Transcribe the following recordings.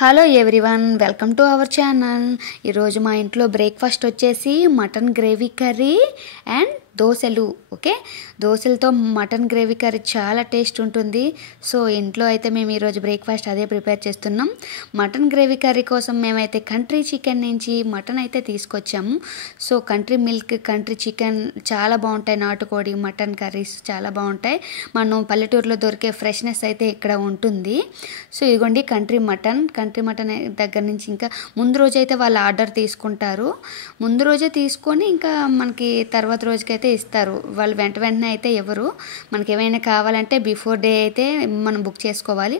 Hello everyone, welcome to our channel. ఈరోజు మా ఇంట్లో బ్రేక్ఫాస్ట్ వచ్చేసి మటన్ గ్రేవీ కర్రీ అండ్ దోశలు. ఓకే, దోశలతో మటన్ గ్రేవీ కర్రీ చాలా టేస్ట్ ఉంటుంది. సో ఇంట్లో అయితే మేము ఈరోజు బ్రేక్ఫాస్ట్ అదే ప్రిపేర్ చేస్తున్నాం. మటన్ గ్రేవీ కర్రీ కోసం మేమైతే కంట్రీ చికెన్ నుంచి మటన్ అయితే తీసుకొచ్చాము. So country milk, country chicken చాలా బాగుంటాయి. నాటుకోడి మటన్ కర్రీస్ చాలా బాగుంటాయి. మనం పల్లెటూరులో దొరికే ఫ్రెష్నెస్ అయితే ఇక్కడ ఉంటుంది. సో ఇదిగోండి కంట్రీ మటన్ దగ్గర నుంచి ఇంకా ముందు రోజైతే వాళ్ళు ఆర్డర్ తీసుకుంటారు. ముందు రోజే తీసుకొని ఇంకా మనకి తర్వాత రోజుకైతే ఇస్తారు. వాళ్ళు వెంటనే అయితే ఎవరు, మనకి ఏమైనా కావాలంటే బిఫోర్ డే అయితే మనం బుక్ చేసుకోవాలి.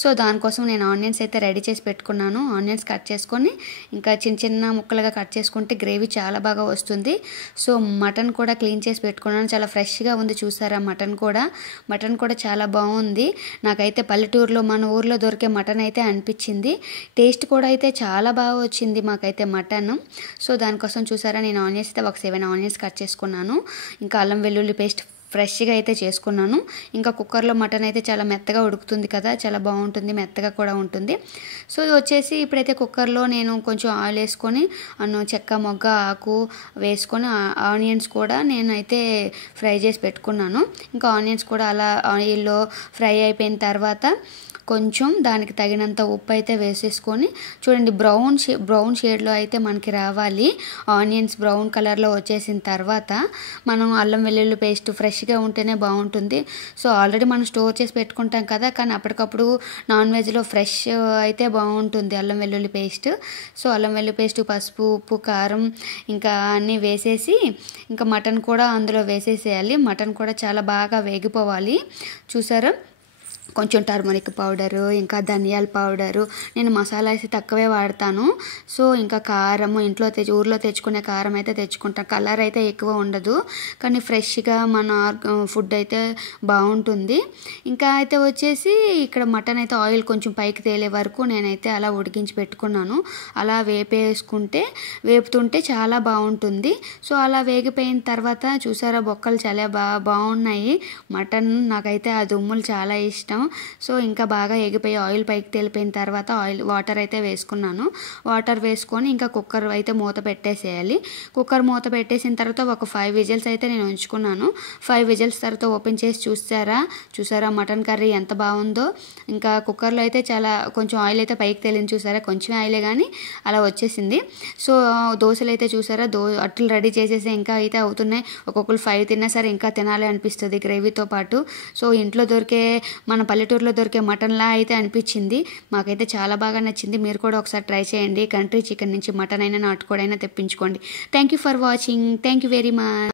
సో దానికోసం నేను ఆనియన్స్ అయితే రెడీ చేసి పెట్టుకున్నాను. ఆనియన్స్ కట్ చేసుకొని ఇంకా చిన్న చిన్న ముక్కలుగా కట్ చేసుకుంటే గ్రేవీ చాలా బాగా వస్తుంది. సో మటన్ కూడా క్లీన్ చేసి పెట్టుకున్నాను. చాలా ఫ్రెష్గా ఉంది, చూసారా? మటన్ కూడా చాలా బాగుంది. నాకైతే పల్లెటూరులో మన ఊర్లో దొరికే మటన్ అయితే అనిపించింది. టేస్ట్ కూడా అయితే చాలా బాగా వచ్చింది మాకైతే మటన్. సో దానికోసం చూసారా, నేను ఆనియన్స్ అయితే ఒక 7 ఆనియన్స్ కట్ చేసుకున్నాను. ఇంకా అల్లం వెల్లుల్లి పేస్ట్ ఫ్రెష్గా అయితే చేసుకున్నాను. ఇంకా కుక్కర్లో మటన్ అయితే చాలా మెత్తగా ఉడుకుతుంది కదా, చాలా బాగుంటుంది, మెత్తగా కూడా ఉంటుంది. సో ఇది వచ్చేసి ఇప్పుడైతే కుక్కర్లో నేను కొంచెం ఆయిల్ వేసుకొని చెక్క, మొగ్గ, ఆకు వేసుకొని ఆనియన్స్ కూడా నేనైతే ఫ్రై చేసి పెట్టుకున్నాను. ఇంకా ఆనియన్స్ కూడా అలా ఆయిల్లో ఫ్రై అయిపోయిన తర్వాత కొంచెం దానికి తగినంత ఉప్పు అయితే వేసేసుకొని చూడండి, బ్రౌన్ షేడ్లో అయితే మనకి రావాలి. ఆనియన్స్ బ్రౌన్ కలర్లో వచ్చేసిన తర్వాత మనం అల్లం వెల్లుల్లి పేస్ట్ ఫ్రెష్గా ఉంటేనే బాగుంటుంది. సో ఆల్రెడీ మనం స్టోర్ చేసి పెట్టుకుంటాం కదా, కానీ అప్పటికప్పుడు నాన్ వెజ్లో ఫ్రెష్ అయితే బాగుంటుంది అల్లం వెల్లుల్లి పేస్ట్. సో అల్లం వెల్లుల్లి పేస్ట్, పసుపు, ఉప్పు, కారం ఇంకా అన్నీ వేసేసి ఇంకా మటన్ కూడా అందులో వేసేసేయాలి. మటన్ కూడా చాలా బాగా వేగిపోవాలి. చూసారా, కొంచెం టర్మరిక్ పౌడరు, ఇంకా ధనియాల పౌడరు, నేను మసాలా అయితే తక్కువే వాడతాను. సో ఇంకా కారం ఇంట్లో ఊర్లో తెచ్చుకునే కారం అయితే తెచ్చుకుంటాను. కలర్ అయితే ఎక్కువ ఉండదు, కానీ ఫ్రెష్గా మన ఫుడ్ అయితే బాగుంటుంది. ఇంకా అయితే వచ్చేసి ఇక్కడ మటన్ అయితే ఆయిల్ కొంచెం పైకి తేలే వరకు నేనైతే అలా ఉడికించి పెట్టుకున్నాను. అలా వేపుతుంటే చాలా బాగుంటుంది. సో అలా వేగిపోయిన తర్వాత చూసారా, బొక్కలు చాలా బాగున్నాయి. మటన్ నాకైతే ఆ దుమ్ములు చాలా ఇష్టం. సో ఇంకా బాగా ఎగిపోయి ఆయిల్ పైకి తేలిపోయిన తర్వాత వాటర్ అయితే వేసుకున్నాను. వాటర్ వేసుకొని ఇంకా కుక్కర్ అయితే మూత పెట్టేసేయాలి. కుక్కర్ మూత పెట్టేసిన తర్వాత ఒక 5 విజిల్స్ అయితే నేను ఉంచుకున్నాను. 5 విజిల్స్ తర్వాత ఓపెన్ చేసి చూసారా మటన్ కర్రీ ఎంత బాగుందో. ఇంకా కుక్కర్లో అయితే చాలా కొంచెం ఆయిల్ అయితే పైకి తేలింది, చూసారా? కొంచెం ఆయిలే కానీ అలా వచ్చేసింది. సో దోశలు అయితే చూసారా, అట్లు రెడీ చేసేసి ఇంకా అయితే అవుతున్నాయి. ఒక్కొక్కరు 5 తిన్నా సరే ఇంకా తినాలి అనిపిస్తుంది గ్రేవీతో పాటు. సో ఇంట్లో దొరికే మన పల్లెటూరులో దొరికే మటన్లా అయితే అనిపించింది. మాకైతే చాలా బాగా నచ్చింది. మీరు కూడా ఒకసారి ట్రై చేయండి. కంట్రీ చికెన్ నుంచి మటన్ అయినా నాటుకోడైనా తెప్పించుకోండి. Thank you for watching. Thank you very much.